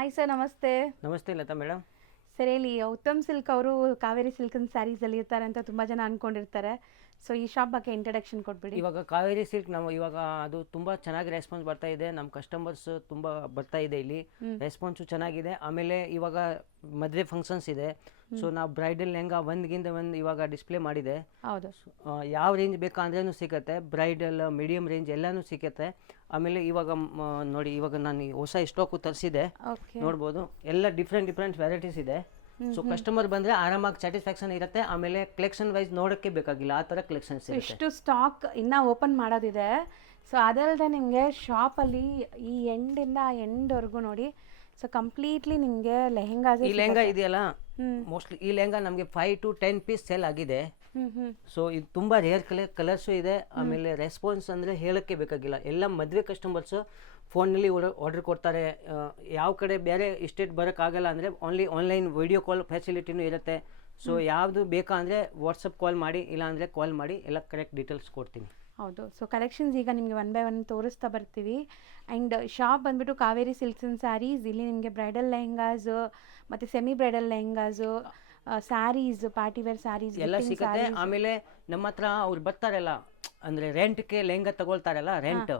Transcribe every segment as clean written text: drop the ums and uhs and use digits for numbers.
Hi sir, ನಮಸ್ತೆ. ನಮಸ್ತೆ Lata madam. Sir ಹೇಳಿ, ಉತ್ತಮ್ ಸಿಲ್ಕ್ ಅವರು ಕಾವೇರಿ ಸಿಲ್ಕನ್ ಸ್ಯಾರೀಸಲ್ಲಿ ಇರ್ತಾರೆ ಅಂತ ತುಂಬ ಜನ ಅಂದ್ಕೊಂಡಿರ್ತಾರೆ. ಸೊ ಈ ಶಾಪ್ ಬಗ್ಗೆ ಇಂಟ್ರಡಕ್ಷನ್ ಕೊಟ್ಬಿಡಿ. ಇವಾಗ ಕಾವೇರಿ ಸಿಲ್ಕ್ ನಾವು ಇವಾಗ ಅದು ತುಂಬ ಚೆನ್ನಾಗಿ ರೆಸ್ಪಾನ್ಸ್ ಬರ್ತಾ ಇದೆ. ನಮ್ಮ ಕಸ್ಟಮರ್ಸ್ ತುಂಬ ಬರ್ತಾ ಇದೆ, ಇಲ್ಲಿ ರೆಸ್ಪಾನ್ಸು ಚೆನ್ನಾಗಿದೆ. ಆಮೇಲೆ ಇವಾಗ ಮದುವೆ ಫಂಕ್ಷನ್ಸ್ ಇದೆ, ಸೊ ನಾವು ಬ್ರೈಡಲ್ ಲೆಹಂಗಾ ಒಂದ್ಗಿಂತ ಒಂದು ಇವಾಗ ಡಿಸ್ಪ್ಲೇ ಮಾಡಿದೆ. ಹೌದು, ಯಾವ ರೇಂಜ್ ಬೇಕಂದ್ರೂ ಸಿಗುತ್ತೆ, ಬ್ರೈಡಲ್ ಮೀಡಿಯಂ ರೇಂಜ್ ಎಲ್ಲನೂ ಸಿಗುತ್ತೆ. ಆಮೇಲೆ ಇವಾಗ ನೋಡಿ, ಇವಾಗ ನಾನು ಹೊಸ ಸ್ಟಾಕು ತರಿಸಿದೆ, ನೋಡ್ಬೋದು. ಎಲ್ಲ ಡಿಫ್ರೆಂಟ್ ವೆರೈಟೀಸ್ ಇದೆ. ಸೊ ಕಸ್ಟಮರ್ ಬಂದರೆ ಆರಾಮಾಗಿ ಸ್ಯಾಟಿಸ್ಫ್ಯಾಕ್ಷನ್ ಇರುತ್ತೆ. ಆಮೇಲೆ ಕಲೆಕ್ಷನ್ ವೈಸ್ ನೋಡೋಕ್ಕೆ ಬೇಕಾಗಿಲ್ಲ, ಆ ಥರ ಕಲೆಕ್ಷನ್ಸ್ ಇರುತ್ತೆ. ಇಷ್ಟು ಸ್ಟಾಕ್ ಇನ್ನೂ ಓಪನ್ ಮಾಡೋದಿದೆ. ಸೊ ಅದಲ್ಲದೆ ನಿಮಗೆ ಶಾಪಲ್ಲಿ ಈ ಎಂಡಿಂದ ಎಂಡ್ವರೆಗೂ ನೋಡಿ, ಸೊ ಕಂಪ್ಲೀಟ್ಲಿ ನಿಮಗೆ ಲೆಹೆಂಗಾಸ್. ಈ ಲೆಹಂಗಾ ಇದೆಯಲ್ಲ, ಮೋಸ್ಟ್ಲಿ ಈ ಲೆಹಂಗಾ ನಮಗೆ 5 to 10 ಪೀಸ್ ಸೇಲ್ ಆಗಿದೆ. ಸೊ ಇದು ತುಂಬ ರೇರ್ ಕಲರ್ಸು ಇದೆ. ಆಮೇಲೆ ರೆಸ್ಪಾನ್ಸ್ ಅಂದರೆ ಹೇಳೋಕ್ಕೆ ಬೇಕಾಗಿಲ್ಲ. ಎಲ್ಲ ಮದುವೆ ಕಸ್ಟಮರ್ಸು ಫೋನಲ್ಲಿ ಆರ್ಡರ್ ಕೊಡ್ತಾರೆ. ಯಾವ ಕಡೆ ಬೇರೆ ಸ್ಟೇಟ್ ಬರೋಕ್ಕಾಗಲ್ಲ ಅಂದರೆ ಓನ್ಲಿ ಆನ್ಲೈನ್ ವಿಡಿಯೋ ಕಾಲ್ ಫೆಸಿಲಿಟಿನೂ ಇರುತ್ತೆ. ಸೊ ಯಾವುದು ಬೇಕಾ ಅಂದರೆ ವಾಟ್ಸಪ್ ಕಾಲ್ ಮಾಡಿ, ಇಲ್ಲಾಂದರೆ ಕಾಲ್ ಮಾಡಿ, ಎಲ್ಲ ಕರೆಕ್ಟ್ ಡೀಟೇಲ್ಸ್ ಕೊಡ್ತೀನಿ. ಹೌದು. ಸೊ ಕಲೆಕ್ಷನ್ಸ್ ಈಗ ನಿಮಗೆ ಒನ್ ಬೈ ಒನ್ ತೋರಿಸ್ತಾ ಬರ್ತೀವಿ. ಆ್ಯಂಡ್ ಶಾಪ್ ಬಂದುಬಿಟ್ಟು ಕಾವೇರಿ ಸಿಲ್ಕ್ಸ್ ಆ್ಯಂಡ್ ಸ್ಯಾರೀಸ್. ಇಲ್ಲಿ ನಿಮಗೆ ಬ್ರೈಡಲ್ ಲೆಹಂಗಾಸು ಮತ್ತು semi bridal lehengas, saris, party wear saris ಎಲ್ಲ ಸಿಗುತ್ತೆ. ಆಮೇಲೆ ನಮ್ಮ ಹತ್ರ ಅವ್ರು ಬರ್ತಾರಲ್ಲ, ಅಂದರೆ ರೆಂಟ್ಗೆ ಲೆಹಂಗಾ ತಗೊಳ್ತಾರಲ್ಲ, ರೆಂಟ್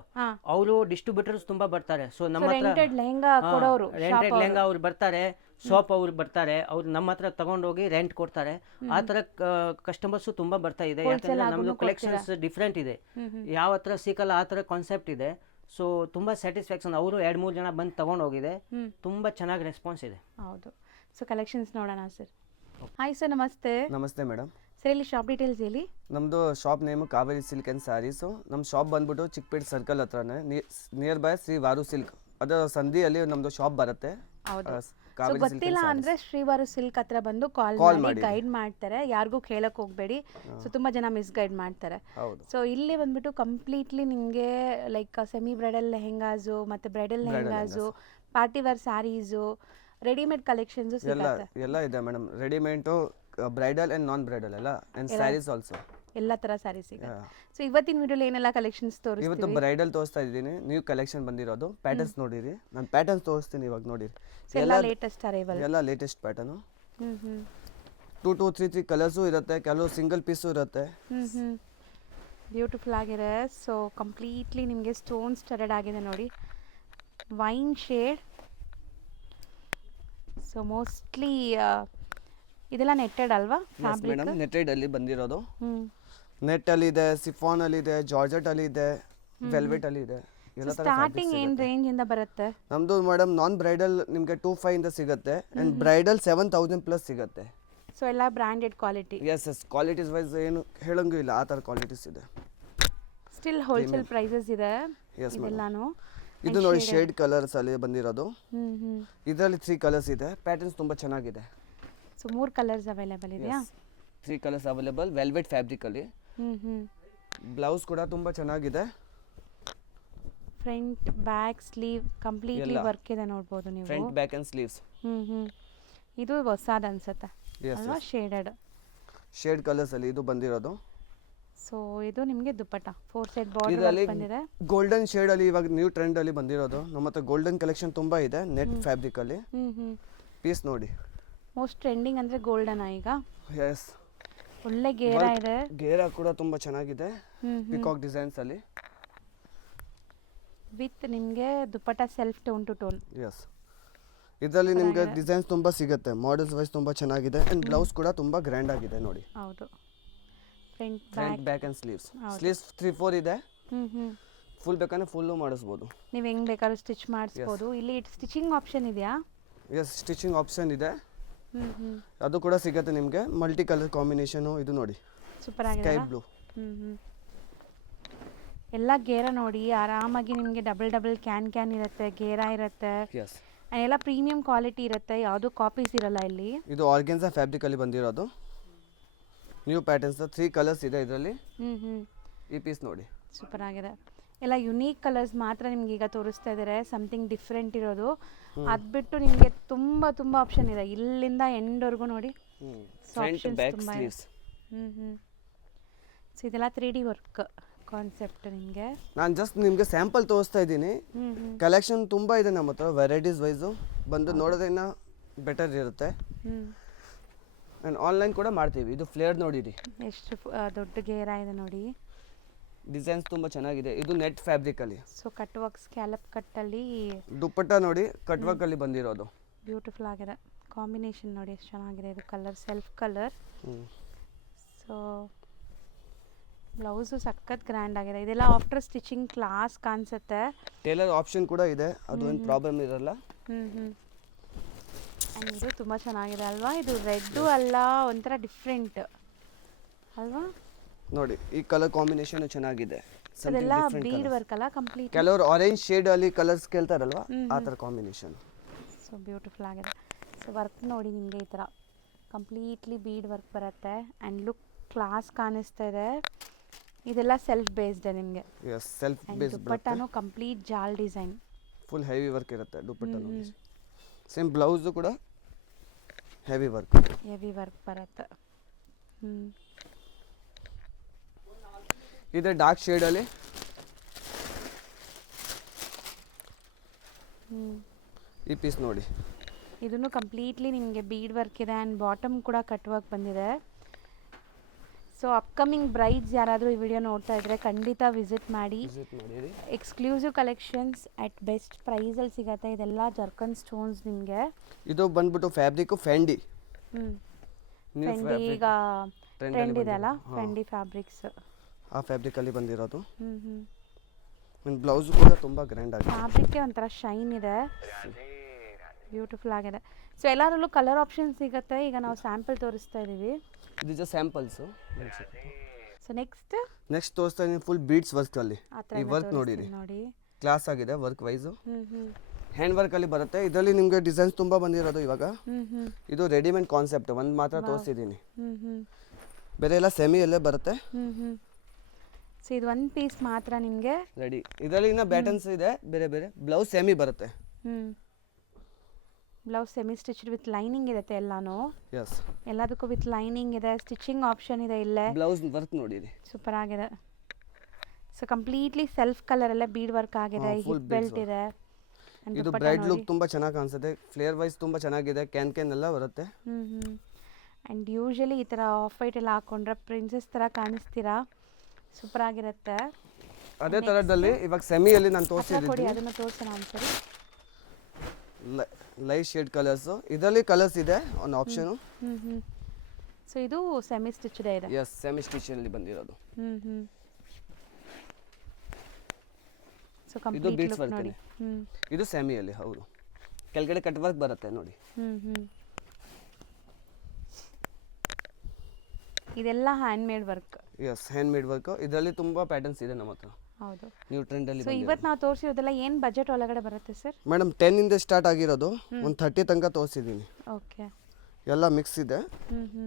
ಅವರು ಡಿಸ್ಟ್ರಿಬ್ಯೂಟರ್ಸ್ ತುಂಬ ಬರ್ತಾರೆ. ಸೊ ನಮ್ಮ ಹತ್ರ ರೆಂಟೆಡ್ ಲೆಹಂಗಾ ಕೊಡೋರು, ರೆಂಟೆಡ್ ಲೆಹಂಗಾ ಅವ್ರು ಬರ್ತಾರೆ, ಶಾಪ್ ಅವ್ರು ಬರ್ತಾರೆ, ಅವ್ರು ನಮ್ಮ ಹತ್ರ ತಗೊಂಡೋಗಿ ರೆಂಟ್ ಕೊಡ್ತಾರೆ. ಆ ಥರ ಕಸ್ಟಮರ್ಸು ತುಂಬ ಬರ್ತಾ ಇದೆ. ಯಾಕಂದರೆ ನಮ್ಮದು ಕಲೆಕ್ಷನ್ಸ್ ಡಿಫ್ರೆಂಟ್ ಇದೆ, ಯಾವ ಹತ್ರ ಸಿಕ್ಕಲ್ಲ ಆ ಥರ ಕಾನ್ಸೆಪ್ಟ್ ಇದೆ. ಸೊ ತುಂಬ ಸ್ಯಾಟಿಸ್ಫ್ಯಾಕ್ಷನ್. ಅವರು 2-3 ಜನ ಬಂದು ತಗೊಂಡೋಗಿದೆ, ತುಂಬ ಚೆನ್ನಾಗಿ ರೆಸ್ಪಾನ್ಸ್ ಇದೆ. ಹೌದು. ಸೊ ಕಲೆಕ್ಷನ್ಸ್ ನೋಡೋಣ ಸರ್. ಹಾಯ್ ಸರ್, ನಮಸ್ತೆ. ನಮಸ್ತೆ ಮೇಡಮ್. ಸರ್ ಇಲ್ಲಿ ಶಾಪ್ ಡೀಟೇಲ್ಸ್ ಹೇಳಿ. ನಮ್ಮದು shop name Kaveri silk and saris. ನಮ್ಮ ಶಾಪ್ ಬಂದ್ಬಿಟ್ಟು ಚಿಕ್ಕಪೇಟೆ ಸರ್ಕಲ್ ಹತ್ರನೇ, ನಿಯರ್ ಬೈ ಶ್ರೀ ವಾರು ಸಿಲ್ಕ್, ಅದರ ಸಂಧಿಯಲ್ಲಿ ನಮ್ಮದು ಶಾಪ್ ಬರುತ್ತೆ. ಸೊ ಗೊತ್ತಿಲ್ಲ ಅಂದರೆ ಶ್ರೀವಾರು ಸಿಲ್ಕ್ ಹತ್ರ ಬಂದು ಕಾಲ್ ಮಾಡಿ ಗೈಡ್ ಮಾಡ್ತಾರೆ. ಯಾರಿಗೂ ಕೇಳಕ್ಕೆ ಹೋಗಬೇಡಿ. ಸೊ ತುಂಬ ಜನ ಮಿಸ್ಗೈಡ್ ಮಾಡ್ತಾರೆ. ಸೊ ಇಲ್ಲಿ ಬಂದ್ಬಿಟ್ಟು ಕಂಪ್ಲೀಟ್ಲಿ ನಿಮಗೆ ಲೈಕ್ ಸೆಮಿ ಬ್ರೈಡಲ್ ಲೆಹೆಂಗಾಸು ಮತ್ತು bridal lehengas, party wear saris, readymade collections ಸಿಗುತ್ತೆ. ಎಲ್ಲ ಇದೆ madam, readymade, bridal and non bridal ಎಲ್ಲ, ಆ್ಯಂಡ್ ಸ್ಯಾರೀಸ್ ಆಲ್ಸೋ, ಎಲ್ಲ ಥರ ಸ್ಯಾರೀಸ್ ಸಿಗುತ್ತೆ. ಸೊ ಇವತ್ತಿನ ವಿಡಿಯೋಲಿ ಏನೆಲ್ಲ ಕಲೆಕ್ಷನ್ಸ್ ತೋರಿಸ್ತೀವಿ? ಇವತ್ತು ಬ್ರೈಡಲ್ ತೋರಿಸ್ತಾ ಇದ್ದೀನಿ, ನ್ಯೂ ಕಲೆಕ್ಷನ್ ಬಂದಿರೋದು. ಪ್ಯಾಟರ್ನ್ಸ್ ನೋಡಿರಿ, ನಾನು ಪ್ಯಾಟರ್ನ್ಸ್ ತೋರಿಸ್ತೀನಿ ಇವಾಗ ನೋಡಿರಿ. ಎಲ್ಲ ಲೇಟೆಸ್ಟ್ ಅರೈವಲ್, ಎಲ್ಲ ಲೇಟೆಸ್ಟ್ ಪ್ಯಾಟರ್ನು. 2 to 3 ಕಲರ್ಸು ಇರುತ್ತೆ, ಕೆಲವು ಸಿಂಗಲ್ ಪೀಸು ಇರುತ್ತೆ. ಬ್ಯೂಟಿಫುಲ್ ಆಗಿದೆ. ಸೊ ಕಂಪ್ಲೀಟ್ಲಿ ನಿಮಗೆ ಸ್ಟೋನ್ ಸ್ಟಡೆಡ್ ಆಗಿದೆ ನೋಡಿ, ವೈನ್ ಶೇಡ್. ಸೊ ಮೋಸ್ಟ್ಲಿ ಇದೆಲ್ಲ ನೆಟ್ಟೆಡ್ ಅಲ್ವಾ ಫ್ಯಾಬ್ರಿಕ್? ಮೇಡಮ್ ನೆಟ್ಟೆಡ್ ಅಲ್ಲಿ ಬಂದಿರೋದು. ನೆಟ್ಟಲ್ಲಿ ಇದೆ, ಸಿಫಾನ್ ಅಲ್ಲಿ ಇದೆ, ಜಾರ್ಜೆಟ್ ಅಲ್ಲಿ ಇದೆ, ವೆಲ್ವೆಟ್ ಅಲ್ಲಿ ಇದೆ. ಸ್ಟಾರ್ಟಿಂಗ್ ಏನು ರೇಂಜ್ ಇಂದ ಬರುತ್ತೆ? ನಮ್ದು ಮೇಡಮ್ ನಾನ್ ಬ್ರೈಡಲ್ ನಿಮಗೆ 2,500 ಇಂದ ಸಿಗುತ್ತೆ, ಅಂಡ್ ಬ್ರೈಡಲ್ 7,000 ಪ್ಲಸ್ ಸಿಗುತ್ತೆ. ಸೊ ಎಲ್ಲ branded quality. Yes qualities wise ಏನು ಹೇಳಂಗೂ ಇಲ್ಲ, ಆ ಥರ ಕ್ವಾಲಿಟೀಸ್ ಇದೆ. ಸ್ಟಿಲ್ ಹೋಲ್ಸೇಲ್ ಪ್ರೈಸಸ್ ಇದೆ ಇದೆಲ್ಲಾನು. ಇದು ನೋಡಿ ಶೇಡ್ ಕಲರ್ಸ್ ಅಲ್ಲಿ ಬಂದಿರೋದು. ಇದರಲ್ಲಿ 3 ಕಲರ್ಸ್ ಇದೆ, ಪ್ಯಾಟರ್ನ್ಸ್ ತುಂಬಾ ಚೆನ್ನಾಗಿದೆ. ಸೊ 3 ಕಲರ್ಸ್ ಅವೈಲೇಬಲ್ ಇದೆಯಾ? 3 ಕಲರ್ಸ್ ಅವೈಲೇಬಲ್, ವೆಲ್ವೆಟ್ ಫ್ಯಾಬ್ರಿಕ್ ಅಲ್ಲಿ. ಬ್ಲೌಸ್ ಕೂಡ ತುಂಬಾ ಚೆನ್ನಾಗಿದೆ. Front back sleeve completely work ಇದೆ, ನೋಡಬಹುದು ನೀವು. Front back and sleeves. ಇದು ಹೊಸದು ಅನ್ಸುತ್ತೆ ಅಲ್ವಾ? ಶೇಡ್ ಕಲರ್ಸ್ ಅಲ್ಲಿ ಇದು ಬಂದಿರೋದು. ಸೊ ಇದು ನಿಮಗೆ ದುಪ್ಪಟ್ಟ 4 ಸೈಡ್ ಬಾರ್ಡರ್ ಬಂದಿದೆ. ಗೋಲ್ಡನ್ ಶೇಡ್ ಅಲ್ಲಿ ಇವಾಗ ನ್ಯೂ ಟ್ರೆಂಡ್ ಅಲ್ಲಿ ಬಂದಿರೋದು. ನಮ್ಮ ಹತ್ರ ಗೋಲ್ಡನ್ ಕಲೆಕ್ಷನ್ ತುಂಬಾ ಇದೆ, ನೆಟ್ ಫ್ಯಾಬ್ರಿಕ್ ಅಲ್ಲಿ. ಪೀಸ್ ನೋಡಿ, ಮೋಸ್ಟ್ ಟ್ರೆಂಡಿಂಗ್ ಅಂದ್ರೆ ಗೋಲ್ಡನ್ ಈಗ. ಎಸ್, ಒಳ್ಳೆ ಗೇರಾ ಇದೆ. ಗೇರಾ ಕೂಡ ತುಂಬಾ ಚೆನ್ನಾಗಿದೆ, ಪಿಕಾಕ್ ಡಿಸೈನ್ಸ್ ಅಲ್ಲಿ. ವಿತ್ ನಿಮಗೆ dupatta self tone to tone. Yes, ಇದರಲ್ಲಿ ನಿಮಗೆ ಡಿಸೈನ್ಸ್ ತುಂಬಾ ಸಿಗುತ್ತೆ, ಮಾಡೆಲ್ಸ್ ವೈಸ್ ತುಂಬಾ ಚೆನ್ನಾಗಿದೆ, ಅಂಡ್ ಬ್ಲೌಸ್ ಕೂಡ ತುಂಬಾ ಗ್ರ್ಯಾಂಡ್ ಆಗಿದೆ ನೋಡಿ. ಹೌದು. ಫ್ರಂಟ್ ಬ್ಯಾಕ್ ಅಂಡ್ ಸ್ಲೀವ್ಸ್ 3-4 ಇದೆ. ಫುಲ್ ಬೇಕಂದ್ರೆ ಫುಲ್ಲು ಮಾಡಿಸ್ಬೋದು, ನೀವು ಹೆಂಗ್ ಬೇಕಾದ್ರೂ ಸ್ಟಿಚ್ ಮಾಡಿಸ್ಬೋದು. ಇಲ್ಲಿ ಸ್ಟಿಚಿಂಗ್ ಆಪ್ಷನ್ ಇದೆಯಾ? ಎಸ್, ಸ್ಟಿಚಿಂಗ್ ಆಪ್ಷನ್ ಇದೆ, ಅದು ಕೂಡ ಸಿಗುತ್ತೆ ನಿಮಗೆ. ಮಲ್ಟಿ ಕಲರ್ ಕಾಂಬಿನೇಷನು ಇದು ನೋಡಿ, ಸೂಪರ್ ಆಗಿದೆ, ಸ್ಕೈ ಬ್ಲೂ. ಎಲ್ಲ ಗೇರಾ ನೋಡಿ, ಆರಾಮಾಗಿ ನಿಮಗೆ ಡಬಲ್ ಕ್ಯಾನ್ ಇರುತ್ತೆ, ಗೇರಾ ಇರುತ್ತೆ, ಎಲ್ಲ ಪ್ರೀಮಿಯಂ ಕ್ವಾಲಿಟಿ ಇರುತ್ತೆ, ಯಾವುದು ಕಾಪೀಸ್ ಇರಲ್ಲ ಇಲ್ಲಿ. ಇದು ಆರ್ಗೆನ್ಸಾ ಫ್ಯಾಬ್ರಿಕ್ ಅಲ್ಲಿ ಬಂದಿರೋದು, ನ್ಯೂ ಪ್ಯಾಟರ್ನ್ಸ್ 3 ಕಲರ್ಸ್ ಇದೆ ಇದರಲ್ಲಿ. ಈ ಪೀಸ್ ನೋಡಿ, ಸೂಪರ್ ಆಗಿದೆ. ಎಲ್ಲ ಯುನೀಕ್ ಕಲರ್ಸ್ ಮಾತ್ರ ನಿಮ್ಗೆ ಈಗ ತೋರಿಸ್ತಾ ಇದ್ದಾರೆ, ಸಮಥಿಂಗ್ ಡಿಫ್ರೆಂಟ್ ಇರೋದು. ಅದು ಬಿಟ್ಟು ನಿಮಗೆ ತುಂಬ ಆಪ್ಷನ್ ಇದೆ, ಇಲ್ಲಿಂದ ಎಂಡ್ವರೆಗೂ ನೋಡಿ. Front back sleeves. ಸೊ ಇದೆಲ್ಲ 3D ವರ್ಕ್ ಕಾನ್ಸೆಪ್ಟ್ ನಿಮಗೆ. ನಾನು ಜಸ್ಟ್ ನಿಮಗೆ ಸ್ಯಾಂಪಲ್ ತೋರಿಸ್ತಾ ಇದ್ದೀನಿ. ಕಲೆಕ್ಷನ್ ತುಂಬ ಇದೆ ನಮ್ಮ ಹತ್ರ, ವೆರೈಟೀಸ್ ವೈಸು ಬಂದು ನೋಡೋದ್ರೆ ಇನ್ನೂ ಬೆಟರ್ ಇರುತ್ತೆ. ಆ್ಯಂಡ್ ಆನ್ಲೈನ್ ಕೂಡ ಮಾಡ್ತೀವಿ. ಇದು ಫ್ಲೇರ್ ನೋಡಿರಿ, ಎಷ್ಟು ದೊಡ್ಡ ಗೇರ ಇದೆ ನೋಡಿ. ಡಿಸೈನ್ಸ್ ತುಂಬ ಚೆನ್ನಾಗಿದೆ. ಇದು net ಫ್ಯಾಬ್ರಿಕಲ್ಲಿ. So cut work scallop ಕಟ್ಟಲ್ಲಿ ದುಪ್ಪಟ್ಟ ನೋಡಿ, ಕಟ್ ವರ್ಕಲ್ಲಿ ಬಂದಿರೋದು. ಬ್ಯೂಟಿಫುಲ್ ಆಗಿದೆ. ಕಾಂಬಿನೇಷನ್ ನೋಡಿ ಎಷ್ಟು ಚೆನ್ನಾಗಿದೆ. ಇದು colour self colour. So blouse ಸಖತ್ ಗ್ರ್ಯಾಂಡ್ ಆಗಿದೆ. ಇದೆಲ್ಲ ಆಫ್ಟರ್ ಸ್ಟಿಚಿಂಗ್ ಕ್ಲಾಸ್ ಕಾಣಿಸುತ್ತೆ. ಟೇಲರ್ ಆಪ್ಷನ್ ಕೂಡ ಇದೆ, ಅದು ಏನು ಪ್ರಾಬ್ಲಮ್ ಇರಲ್ಲ. ಆ್ಯಂಡ್ ಇದು ತುಂಬ ಚೆನ್ನಾಗಿದೆ ಅಲ್ವಾ. ಇದು ರೆಡ್ಡು ಅಲ್ಲ, ಒಂಥರ ಡಿಫ್ರೆಂಟ್ ಅಲ್ವಾ. ನೋಡಿ ಈ ಕಲರ್ ಕಾಂಬಿನೇಷನ್ ಚೆನ್ನಾಗಿದೆ. ಅದೆಲ್ಲ ಬೀಡ್ ವರ್ಕ್ ಅಲ್ಲ ಕಂಪ್ಲೀಟ್. ಕೆಲವರು ಆರೆಂಜ್ ಶೇಡ್ ಅಲ್ಲಿ ಕಲರ್ಸ್ ಕೇಳ್ತಾರಲ್ವಾ, ಆ ಥರ ಕಾಂಬಿನೇಷನ್. ಸೊ ಬ್ಯೂಟಿಫುಲ್ ಆಗಿದೆ. ಸೊ ವರ್ಕ್ ನೋಡಿ ನಿಮಗೆ ಈ ಥರ ಕಂಪ್ಲೀಟ್ಲಿ ಬೀಡ್ ವರ್ಕ್ ಬರುತ್ತೆ ಆ್ಯಂಡ್ ಲುಕ್ ಕ್ಲಾಸ್ ಕಾಣಿಸ್ತಾ ಇದೆ. ಇದೆಲ್ಲ ಸೆಲ್ಫ್ ಬೇಸ್ಡ್ ನಿಮಗೆ. Yes, self based. ದುಪ್ಪಟ್ಟನು complete jaal design, full heavy work ಇರುತ್ತೆ ದುಪ್ಪಟ್ಟ ನೋಡಿ. ಸೇಮ್ ಬ್ಲೌಸು ಕೂಡ ಹೆವಿ ವರ್ಕ್ ಬರುತ್ತೆ. ಇದೆ ಡಾರ್ಕ್ ಶೇಡಲ್ಲಿ. ಈ ಪೀಸ್ ನೋಡಿ, ಇದನ್ನು ಕಂಪ್ಲೀಟ್ಲಿ ನಿಮಗೆ ಬೀಡ್ ವರ್ಕ್ ಇದೆ ಆ್ಯಂಡ್ ಬಾಟಮ್ ಕೂಡ ಕಟ್ ವರ್ಕ್ ಬಂದಿದೆ. ಸೊ ಅಪ್ಕಮಿಂಗ್ ಬ್ರೈಡ್ಸ್ ಯಾರಾದರೂ ಈ ವಿಡಿಯೋ ನೋಡ್ತಾ ಇದ್ದರೆ ಖಂಡಿತ ವಿಸಿಟ್ ಮಾಡಿ. ಎಕ್ಸ್ಕ್ಲೂಸಿವ್ ಕಲೆಕ್ಷನ್ಸ್ ಅಟ್ ಬೆಸ್ಟ್ ಪ್ರೈಸಲ್ಲಿ ಸಿಗುತ್ತೆ. ಇದೆಲ್ಲ ಜರ್ಕನ್ ಸ್ಟೋನ್ಸ್ ನಿಮಗೆ. ಇದು ಬಂದ್ಬಿಟ್ಟು ಫ್ಯಾಬ್ರಿಕ್ ಫೆಂಡಿ. ಫೆಂಡಿ ಈಗ ಟ್ರೆಂಡ್ ಇದೆ ಅಲ್ಲ, ಫೆಂಡಿ ಫ್ಯಾಬ್ರಿಕ್ಸ್. ಆ ಫ್ಯಾಬ್ರಿಕಲ್ಲಿ ಬಂದಿರೋದು. ಬ್ಲೌಸು ಕೂಡ ತುಂಬ ಗ್ರ್ಯಾಂಡ್ ಆಗಿದೆ. ಫ್ಯಾಬ್ರಿಕ್ಗೆ ಒಂಥರ ಶೈನ್ ಇದೆ, ಬ್ಯೂಟಿಫುಲ್ ಆಗಿದೆ. ಸೊ ಎಲ್ಲರಲ್ಲೂ ಕಲರ್ ಆಪ್ಷನ್ ಸಿಗುತ್ತೆ. ಈಗ ನಾವು ಸ್ಯಾಂಪಲ್ ತೋರಿಸ್ತಾ ಇದ್ದೀವಿ. ಇದು ಜಸ್ಟ್ ಸ್ಯಾಂಪಲ್ಸು. ಸೊ ನೆಕ್ಸ್ಟ್ ತೋರಿಸ್ತಾ ಇದ್ದೀನಿ ಫುಲ್ ಬೀಡ್ಸ್ ವರ್ಕ್ ಅಲ್ಲಿ. ಈ ವರ್ಕ್ ನೋಡಿರಿ, ಕ್ಲಾಸ್ ಆಗಿದೆ ವರ್ಕ್ ವೈಸು. ಹ್ಯಾಂಡ್ ವರ್ಕ್ ಅಲ್ಲಿ ಬರುತ್ತೆ. ಇದರಲ್ಲಿ ನಿಮಗೆ ಡಿಸೈನ್ಸ್ ತುಂಬ ಬಂದಿರೋದು ಇವಾಗ. ಇದು ರೆಡಿಮೇಡ್ ಕಾನ್ಸೆಪ್ಟ್, ಒಂದು ಮಾತ್ರ ತೋರಿಸಿದ್ದೀನಿ. ಬೇರೆ ಎಲ್ಲ ಸೆಮಿ ಅಲ್ಲೇ ಬರುತ್ತೆ. ಸೊ ಇದು ಒಂದು ಪೀಸ್ ಮಾತ್ರ ನಿಮಗೆ ರೆಡಿ. ಇದರಲ್ಲಿ ಇನ್ನ ಬ್ಯಾಟನ್ಸ್ ಇದೆ ಬೇರೆ ಬೇರೆ. ಬ್ಲೌಸ್ ಸೆಮಿ ಬರುತ್ತೆ. Blouse semi stitched with lining ಇರುತ್ತೆ ಎಲ್ಲಾನು. ಎಸ್, ಎಲ್ಲದಕ್ಕೂ ವಿತ್ ಲೈನಿಂಗ್ ಇದೆ. ಸ್ಟಿಚಿಂಗ್ ಆಪ್ಷನ್ ಇದೆ ಇಲ್ಲೇ. ಬ್ಲೌಸ್ ವರ್ಕ್ ನೋಡಿರಿ, ಸೂಪರ್ ಆಗಿದೆ. ಸೊ ಕಂಪ್ಲೀಟ್ಲಿ ಸೆಲ್ಫ್ ಕಲರ್ ಅಲ್ಲೇ ಬೀಡ್ ವರ್ಕ್ ಆಗಿದೆ. ಹಿಪ್ ಬೆಲ್ಟ್ ಇದೆ. ಇದು ಬ್ರೈಡ್ ಲುಕ್ ತುಂಬಾ ಚೆನ್ನಾಗಿ ಕಾಣಿಸುತ್ತೆ. ಫ್ಲೇರ್ ವೈಸ್ ತುಂಬಾ ಚೆನ್ನಾಗಿದೆ. ಕ್ಯಾನ್ ಎಲ್ಲ ಬರುತ್ತೆ. ಆ್ಯಂಡ್ ಯೂಶಲಿ ಈ ಥರ ಆಫ್ ವೈಟ್ ಎಲ್ಲ ಹಾಕೊಂಡ್ರೆ ಪ್ರಿನ್ಸಸ್ ಥರ ಕಾಣಿಸ್ತೀರಾ. ಸೂಪರ್ ಆಗಿರುತ್ತೆ. ಅದೇ ಥರದಲ್ಲಿ ಇವಾಗ ಸೆಮಿಯಲ್ಲಿ ನಾನು ತೋರಿಸಿದ್ದೀನಿ. ಅದನ್ನು ತೋರಿಸೋಣ ಒಂದ್ಸರಿ. Light shade colours. ಇದರಲ್ಲಿ ಕಲರ್ಸ್ ಇದೆ ಒಂದು ಆಪ್ಷನು. ಸೊ ಇದು ಸೆಮಿ ಸ್ಟಿಚ್ಡ್ ಇದೆ. ಎಸ್, ಸೆಮಿ ಸ್ಟಿಚಲ್ಲಿ ಬಂದಿರೋದು. So complete beads look work ನೋಡಿ. ಇದು ಸೆಮಿಯಲ್ಲಿ. ಹೌದು, ಕೆಳಗಡೆ ಕಟ್ ವರ್ಕ್ ಬರುತ್ತೆ ನೋಡಿ. ಇದೆಲ್ಲ handmade work. Yes, handmade work. ಇದರಲ್ಲಿ ತುಂಬಾ ಪ್ಯಾಟರ್ನ್ಸ್ ಇದೆ ನಮ್ಮ ಹತ್ರ. ಹೌದು, ನ್ಯೂ ಟ್ರೆಂಡ್ ಅಲ್ಲಿ. ಸೊ ಇವತ್ತು ನಾವು ತೋರಿಸಿರೋದೆಲ್ಲ ಏನು ಬಜೆಟ್ ಒಳಗಡೆ ಬರುತ್ತೆ ಸರ್? ಮೇಡಮ್ 10 ಇಂದ ಸ್ಟಾರ್ಟ್ ಆಗಿರೋದು, ಒಂದು 30 ತನಕ ತೋರಿಸಿದ್ದೀನಿ. ಓಕೆ, ಎಲ್ಲ ಮಿಕ್ಸ್ ಇದೆ.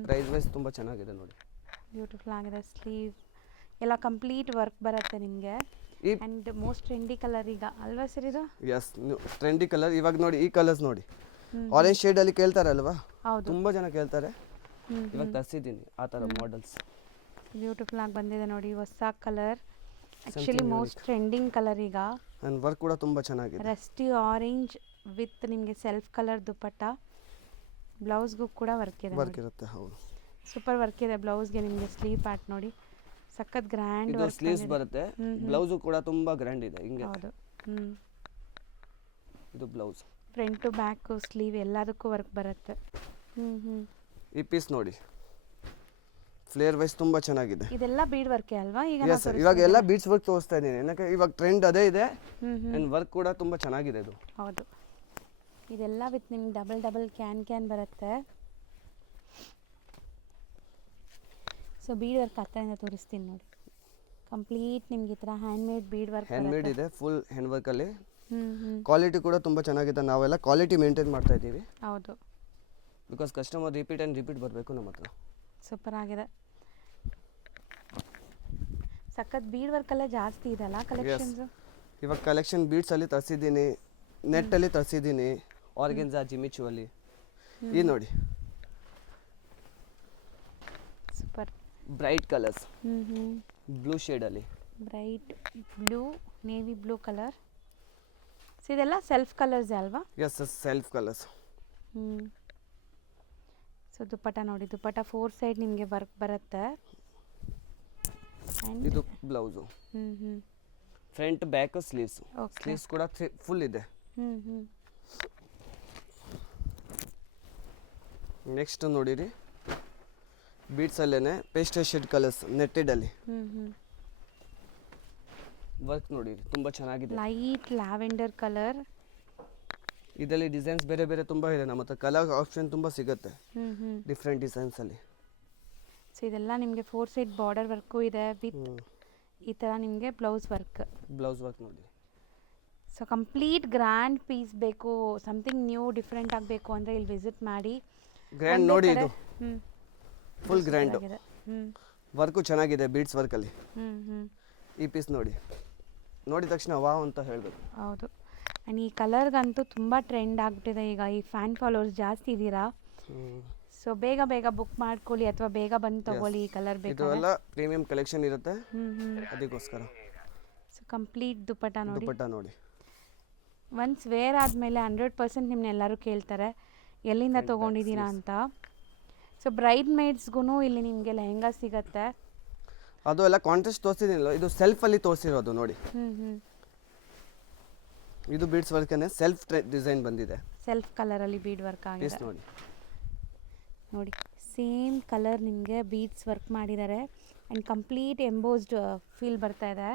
ಪ್ರೈಸ್ ವೈಸ್ ತುಂಬ ಚೆನ್ನಾಗಿದೆ ನೋಡಿ. ಬ್ಯೂಟಿಫುಲ್ ಆಗಿದೆ. ಸ್ಲೀವ್ ಎಲ್ಲ ಕಂಪ್ಲೀಟ್ ವರ್ಕ್ ಬರುತ್ತೆ ನಿಮಗೆ. ಆ್ಯಂಡ್ ಮೋಸ್ಟ್ ಟ್ರೆಂಡಿ ಕಲರ್ ಈಗ ಅಲ್ವಾ ಸರ್ ಇದು? Yes, trendy colour. ಇವಾಗ ನೋಡಿ ಈ ಕಲರ್ಸ್ ನೋಡಿ, ಆರೆಂಜ್ ಶೇಡಲ್ಲಿ ಕೇಳ್ತಾರಲ್ವಾ, ಹೌದು, ತುಂಬ ಜನ ಕೇಳ್ತಾರೆ. ಇವಾಗ ತರಿಸಿದ್ದೀನಿ ಆ ಥರ ಮಾಡೆಲ್ಸ್. ಬ್ಯೂಟಿಫುಲ್ ಆಗಿ ಬಂದಿದೆ ನೋಡಿ, ಹೊಸ colour. Actually most trending colour ಈಗ. ಆ್ಯಂಡ್ ವರ್ಕ್ ಕೂಡ ತುಂಬ ಚೆನ್ನಾಗಿದೆ. ರಸ್ಟಿ ಆರೆಂಜ್ ವಿತ್ ನಿಮಗೆ ಸೆಲ್ಫ್ ಕಲರ್ ದುಪ್ಪಟ್ಟ. ಬ್ಲೌಸ್ಗೂ ಕೂಡ ವರ್ಕ್ ಇರುತ್ತೆ. ಹೌದು, ಸೂಪರ್ ವರ್ಕ್ ಇದೆ ಬ್ಲೌಸ್ಗೆ. ನಿಮಗೆ ಸ್ಲೀವ್ ಪ್ಯಾಟ್ ನೋಡಿ, ಸಖತ್ ಗ್ರ್ಯಾಂಡ್ ವರ್ಕ್. ಸ್ಲೀವ್ಸ್ ಬರುತ್ತೆ. ಬ್ಲೌಸು ಕೂಡ ತುಂಬ ಗ್ರ್ಯಾಂಡ್ ಇದೆ ಹಿಂಗೆ. ಹೌದು. ಇದು blouse. Front to back sleeve ಎಲ್ಲದಕ್ಕೂ ವರ್ಕ್ ಬರುತ್ತೆ. ಈ ಪೀಸ್ ನೋಡಿ, ಫ್ಲೇರ್ ವೈಸ್ ತುಂಬ ಚೆನ್ನಾಗಿದೆ. ಇದೆಲ್ಲ ಬೀಡ್ ವರ್ಕ್ ಅಲ್ವಾ ಈಗ? ಎಸ್, ಇವಾಗ ಎಲ್ಲ ಬೀಡ್ಸ್ ವರ್ಕ್ ತೋರಿಸ್ತಾ ಇದ್ದೀನಿ. ಏನಕ್ಕೆ ಇವಾಗ ಟ್ರೆಂಡ್ ಅದೇ ಇದೆ. ಆ್ಯಂಡ್ ವರ್ಕ್ ಕೂಡ ತುಂಬ ಚೆನ್ನಾಗಿದೆ ಇದು. ಹೌದು, ಇದೆಲ್ಲ ವಿತ್ ನಿಮ್ಗೆ ಡಬಲ್ ಕ್ಯಾನ್ ಬರುತ್ತೆ. ಸೊ ಬೀಡ್ ವರ್ಕ್ ಹತ್ತಿರದಿಂದ ತೋರಿಸ್ತೀನಿ ನೋಡಿ. ಕಂಪ್ಲೀಟ್ ನಿಮ್ಗೆ ಈ ಥರ handmade bead work. Handmade ಇದೆ, ಫುಲ್ ಹ್ಯಾಂಡ್ ವರ್ಕಲ್ಲಿ. ಕ್ವಾಲಿಟಿ ಕೂಡ ತುಂಬ ಚೆನ್ನಾಗಿದೆ. ನಾವೆಲ್ಲ ಕ್ವಾಲಿಟಿ ಮೇಂಟೈನ್ ಮಾಡ್ತಾ ಇದ್ದೀವಿ. ಹೌದು, ಬಿಕಾಸ್ ಕಸ್ಟಮರ್ ರಿಪೀಟ್ ಬರಬೇಕು ನಮ್ಮ ಹತ್ರ. ಸೂಪರ್ ಆಗಿದೆ. ಸಖತ್ ಬೀಡ್ ವರ್ಕಲ್ಲೇ ಜಾಸ್ತಿ ಇದೆಲ್ಲ ಕಲೆಕ್ಷನ್ಸ್. ಇವಾಗ ಕಲೆಕ್ಷನ್ ಬೀಡ್ಸಲ್ಲಿ ತರಿಸಿದ್ದೀನಿ, ನೆಟ್ಟಲ್ಲಿ ತರಿಸಿದ್ದೀನಿ, ಆರ್ಗೆನ್ಜಾ ಜಿಮಿಚು ಅಲ್ಲಿ. ಈ ನೋಡಿ, ಸೂಪರ್ ಬ್ರೈಟ್ ಕಲರ್ಸ್, ಬ್ಲೂ ಶೇಡಲ್ಲಿ. Bright blue, navy blue colour. So ಇದೆಲ್ಲ ಸೆಲ್ಫ್ ಕಲರ್ಸ್ ಅಲ್ವಾ? Yes yes self colours. So dupatta ನೋಡಿ, ದುಪ್ಪಟ್ಟ 4 ಸೈಡ್ ನಿಮಗೆ ವರ್ಕ್ ಬರುತ್ತೆ. ಇದು blouse. Front back sleeves. Sleeves ಕೂಡ ಫುಲ್ ಇದೆ. ನೆಕ್ಸ್ಟ್ ನೋಡಿರಿ ಬೀಡ್ಸ್ ಅಲ್ಲೇನೆ ಪೇಸ್ಟಲ್ ಶೇಡ್ ಕಲರ್ಸ್ ನೆಟ್ಟೆಡ್ ಅಲ್ಲಿ ವರ್ಕ್ ನೋಡಿರಿ ತುಂಬಾ ಚೆನ್ನಾಗಿದೆ. Light lavender colour. ಇದರಲ್ಲಿ ಡಿಸೈನ್ಸ್ ಬೇರೆ ಬೇರೆ ತುಂಬಾ ಇದೆ ನಮ್ಮ ಹತ್ರ. ಕಲರ್ ಆಪ್ಷನ್ ತುಂಬಾ ಸಿಗುತ್ತೆ ಡಿಫ್ರೆಂಟ್ ಡಿಸೈನ್ಸ್ ಅಲ್ಲಿ. ಸೊ ಇದೆಲ್ಲ ನಿಮಗೆ 4 ಸೈಡ್ ಬಾರ್ಡರ್ ವರ್ಕು ಇದೆ ವಿತ್ ಈ ಥರ ನಿಮಗೆ ಬ್ಲೌಸ್ ವರ್ಕ್ ನೋಡಿ. ಸೊ ಕಂಪ್ಲೀಟ್ ಗ್ರ್ಯಾಂಡ್ ಪೀಸ್ ಬೇಕು, ಸಮಥಿಂಗ್ ನ್ಯೂ ಡಿಫ್ರೆಂಟ್ ಆಗಬೇಕು ಅಂದರೆ ಇಲ್ಲಿ ವಿಸಿಟ್ ಮಾಡಿ. ಗ್ರ್ಯಾಂಡ್ ನೋಡಿ, ಇದು ಫುಲ್ ಗ್ರ್ಯಾಂಡ್ ವರ್ಕು ಚೆನ್ನಾಗಿದೆ ಬೀಡ್ಸ್ ವರ್ಕಲ್ಲಿ. ಈ ಪೀಸ್ ನೋಡಿದ ತಕ್ಷಣ ವಾವ್ ಅಂತ ಹೇಳಬೇಕು. ಹೌದು. ಆ್ಯಂಡ್ ಈ ಕಲರ್ಗಂತೂ ತುಂಬ ಟ್ರೆಂಡ್ ಆಗಿಬಿಟ್ಟಿದೆ ಈಗ. ಈ ಫ್ಯಾನ್ ಫಾಲೋವರ್ಸ್ ಜಾಸ್ತಿ ಇದ್ದೀರಾ. ಸೊ ಬೇಗ ಬೇಗ ಬುಕ್ ಮಾಡ್ಕೊಳ್ಳಿ ಅಥವಾ ಬೇಗ ಬಂದು ತಗೊಳ್ಳಿ ಈ ಕಲರ್ ಬೇಕು. ಇದೆಲ್ಲ ಪ್ರೀಮಿಯಂ ಕಲೆಕ್ಷನ್ ಇರುತ್ತೆ ಅದಕ್ಕೋಸ್ಕರ. ಸೊ ಕಂಪ್ಲೀಟ್ ದುಪ್ಪಟ್ಟ ನೋಡಿ. ಒನ್ಸ್ ವೇರ್ ಆದಮೇಲೆ 100% ನಿಮ್ಮನ್ನ ಎಲ್ಲರೂ ಕೇಳ್ತಾರೆ ಎಲ್ಲಿಂದ ತೊಗೊಂಡಿದ್ದೀರಾ ಅಂತ. ಸೊ ಬ್ರೈಡ್ ಮೇಡ್ಸ್ಗೂ ಇಲ್ಲಿ ನಿಮಗೆ ಲೆಹೆಂಗಾ ಸಿಗುತ್ತೆ. ಅದು ಎಲ್ಲ ಕಾಂಟ್ರಾಸ್ಟ್ ತೋರಿಸಿದಿಲ್ಲ, ಇದು ಸೆಲ್ಫಲ್ಲಿ ತೋರಿಸಿರೋದು ನೋಡಿ. ಇದು ಬೀಡ್ಸ್ ವರ್ಕನೇ ಸೆಲ್ಫ್ ಡಿಸೈನ್ ಬಂದಿದೆ. ಸೆಲ್ಫ್ ಕಲರಲ್ಲಿ ಬೀಡ್ ವರ್ಕ್ ಆಗಿದೆ ನೋಡಿ. ಸೇಮ್ ಕಲರ್ ನಿಮಗೆ ಬೀಡ್ಸ್ ವರ್ಕ್ ಮಾಡಿದ್ದಾರೆ ಆ್ಯಂಡ್ ಕಂಪ್ಲೀಟ್ ಎಂಬೋಸ್ಡ್ ಫೀಲ್ ಬರ್ತಾ ಇದೆ.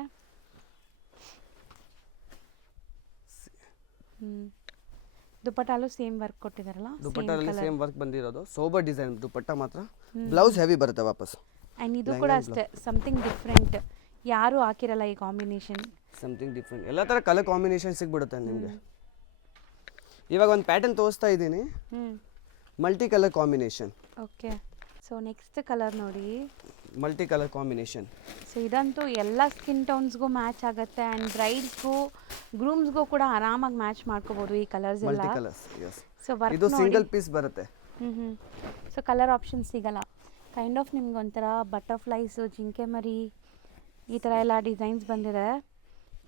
ದುಪ್ಪಟ್ಟಲ್ಲೂ ಸೇಮ್ ವರ್ಕ್ ಕೊಟ್ಟಿದ್ದಾರಲ್ಲ. ದುಪ್ಪಟ್ಟಲ್ಲಿ ಸೇಮ್ ವರ್ಕ್ ಬಂದಿರೋದು, ಸೋಬರ್ ಡಿಸೈನ್ ದುಪ್ಪಟ್ಟ ಮಾತ್ರ. ಬ್ಲೌಸ್ ಹೆವಿ ಬರುತ್ತೆ ವಾಪಸ್. ಆ್ಯಂಡ್ ಇದು ಕೂಡ ಅಷ್ಟೇ ಸಮಥಿಂಗ್ ಡಿಫ್ರೆಂಟ್, ಯಾರೂ ಹಾಕಿರಲ್ಲ ಈ ಕಾಂಬಿನೇಷನ್. ಸಮಥಿಂಗ್ ಡಿಫ್ರೆಂಟ್, ಎಲ್ಲ ಥರ ಕಲರ್ ಕಾಂಬಿನೇಷನ್ ಸಿಗ್ಬಿಡುತ್ತೆ ನಿಮಗೆ. ಇವಾಗ ಒಂದು ಪ್ಯಾಟರ್ನ್ ತೋರಿಸ್ತಾ ಇದ್ದೀನಿ, multi colour combination. Okay. So next colour ನೋಡಿ, ಮಲ್ಟಿ ಕಲರ್ ಕಾಂಬಿನೇಷನ್. ಸೊ ಇದಂತೂ ಎಲ್ಲ ಸ್ಕಿನ್ ಟೋನ್ಸ್ಗೂ ಮ್ಯಾಚ್ ಆಗುತ್ತೆ ಆ್ಯಂಡ್ ಬ್ರೈಡ್ಸ್ಗೂ ಗ್ರೂಮ್ಸ್ಗೂ ಕೂಡ ಆರಾಮಾಗಿ ಮ್ಯಾಚ್ ಮಾಡ್ಕೋಬೋದು ಈ ಕಲರ್ಸ್ ಎಲ್ಲ. Multi colours, yes. So work ಇದು ಸಿಂಗಲ್ ಪೀಸ್ ಬರುತ್ತೆ. ಸೊ ಕಲರ್ ಆಪ್ಷನ್ ಸಿಗಲ್ಲ. ಕೈಂಡ್ ಆಫ್ ನಿಮ್ಗೆ ಒಂಥರ ಬಟರ್ಫ್ಲೈಸು, ಜಿಂಕೆ ಮರಿ ಈ ಥರ ಎಲ್ಲ ಡಿಸೈನ್ಸ್ ಬಂದಿದೆ.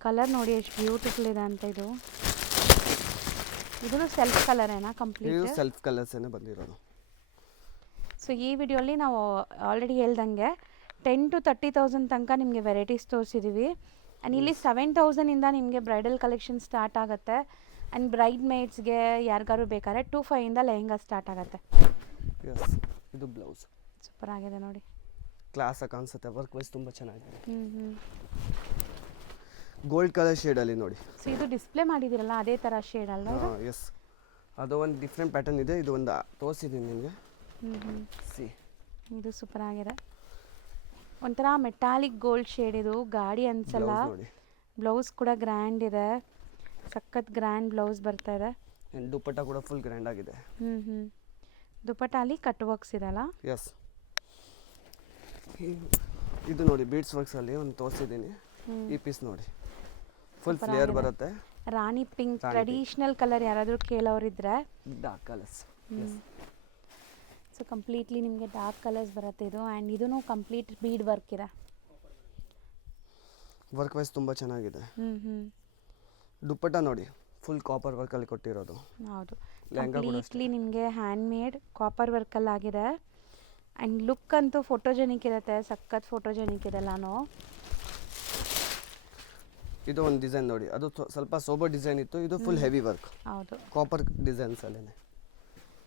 ಕಲರ್ ನೋಡಿ ಎಷ್ಟು ಬ್ಯೂಟಿಫುಲ್ ಇದೆ ಅಂತ. ಇದೂ ಸೆಲ್ಫ್ ಕಲರೇನಾ ಕಂಪ್ಲೀಟ್? ಇದು ಸೆಲ್ಫ್ ಕಲರ್ಸೇನೆ ಬಂದಿರೋದು. ಸೊ ಈ ವಿಡಿಯೋಲಿ ನಾವು ಆಲ್ರೆಡಿ ಹೇಳ್ದಂಗೆ 10,000 to 30,000 ತನಕ ನಿಮಗೆ ವೆರೈಟೀಸ್ ತೋರಿಸಿದ್ದೀವಿ. ಆ್ಯಂಡ್ ಇಲ್ಲಿ 7,000ಇಂದ ನಿಮಗೆ ಬ್ರೈಡಲ್ ಕಲೆಕ್ಷನ್ ಸ್ಟಾರ್ಟ್ ಆಗುತ್ತೆ. ಆ್ಯಂಡ್ ಬ್ರೈಡ್ ಮೇಡ್ಸ್ಗೆ ಯಾರಿಗಾರು ಬೇಕಾದ್ರೆ 2,500ಇಂದ ಲೆಹೆಂಗಾ ಸ್ಟಾರ್ಟ್ ಆಗುತ್ತೆ. ಎಸ್, ಇದು ಬ್ಲೌಸ್ ಸೂಪರ್ ಆಗಿದೆ ನೋಡಿ. ಕ್ಲಾಸ್ ಕಾಣಿಸುತ್ತೆ, ವರ್ಕ್ ವೈಸ್ ತುಂಬ ಚೆನ್ನಾಗಿದೆ. ಗೋಲ್ಡ್ ಕಲರ್ ಶೇಡಲ್ಲಿ ನೋಡಿ. ಸೊ ಇದು ಡಿಸ್ಪ್ಲೇ ಮಾಡಿದ್ದೀರಲ್ಲ ಅದೇ ಥರ ಶೇಡ್ ಅಲ್ಲ? ಎಸ್, ಅದು ಒಂದು ಡಿಫ್ರೆಂಟ್ ಪ್ಯಾಟರ್ನ್ ಇದೆ. ಇದು ಒಂದು ತೋರಿಸಿದ್ದೀನಿ ನಿಮಗೆ. ಸಿ, ಇದು ಸೂಪರ್ ಆಗಿದೆ. ಒಂಥರ ಮೆಟಾಲಿಕ್ ಗೋಲ್ಡ್ ಶೇಡ್, ಇದು ಗಾಡಿ ಅನ್ಸಲ್ಲ. ಬ್ಲೌಸ್ ಕೂಡ ಗ್ರ್ಯಾಂಡ್ ಇದೆ, ಸಖತ್ ಗ್ರ್ಯಾಂಡ್ ಬ್ಲೌಸ್ ಬರ್ತಾ ಇದೆ. ದುಪ್ಪಟ್ಟ ಕೂಡ ಫುಲ್ ಗ್ರ್ಯಾಂಡ್ ಆಗಿದೆ. ದುಪ್ಪಟ್ಟ ಅಲ್ಲಿ ಕಟ್ ವರ್ಕ್ಸ್ ಇದೆಲ್ಲ. ಎಸ್, ಇದು ನೋಡಿ ಬೀಡ್ಸ್ ವರ್ಕ್ಸ್ ಅಲ್ಲಿ ಒಂದು ತೋರಿಸಿದ್ದೀನಿ. ಈ ಪೀಸ್ ನೋಡಿ, ಫುಲ್ ಫ್ಲೇಯರ್ ಬರುತ್ತೆ. ರಾಣಿ ಪಿಂಕ್ ಟ್ರೆಡಿಷನಲ್ ಕಲರ್ ಯಾರಾದರೂ ಕೇಳೋರಿದ್ರೆ ಡಾರ್ಕ್ ಕಲರ್ಸ್. ಸೊ ಕಂಪ್ಲೀಟ್ಲಿ ನಿಮಗೆ ಡಾರ್ಕ್ ಕಲರ್ಸ್ ಬರುತ್ತೆ ಇದು. ಆ್ಯಂಡ್ ಇದೂ ಕಂಪ್ಲೀಟ್ ಬೀಡ್ ವರ್ಕ್ ಇದೆ. ವರ್ಕ್ ವೈಸ್ ತುಂಬ ಚೆನ್ನಾಗಿದೆ. ದುಪ್ಪಟ್ಟ ನೋಡಿ, ಫುಲ್ ಕಾಪರ್ ವರ್ಕಲ್ಲಿ ಕೊಟ್ಟಿರೋದು. ಹೌದು, ಕಂಪ್ಲೀಟ್ಲಿ ನಿಮಗೆ ಹ್ಯಾಂಡ್ ಮೇಡ್ ಕಾಪರ್ ವರ್ಕಲ್ಲಿ ಆಗಿದೆ. ಆ್ಯಂಡ್ ಲುಕ್ ಅಂತೂ ಫೋಟೋಜೆನಿಕ್ ಇರುತ್ತೆ, ಸಖತ್ ಫೋಟೋಜೆನಿಕ್ ಇದೆ ಎಲ್ಲಾನು. ಇದು ಒಂದು ಡಿಸೈನ್ ನೋಡಿ, ಅದು ಸ್ವಲ್ಪ ಸೋಬರ್ ಡಿಸೈನ್ ಇತ್ತು. ಇದು ಫುಲ್ ಹೆವಿ ವರ್ಕ್. ಹೌದು, ಕಾಪರ್ ಡಿಸೈನ್ಸ್ ಅಲ್ಲೇನೆ.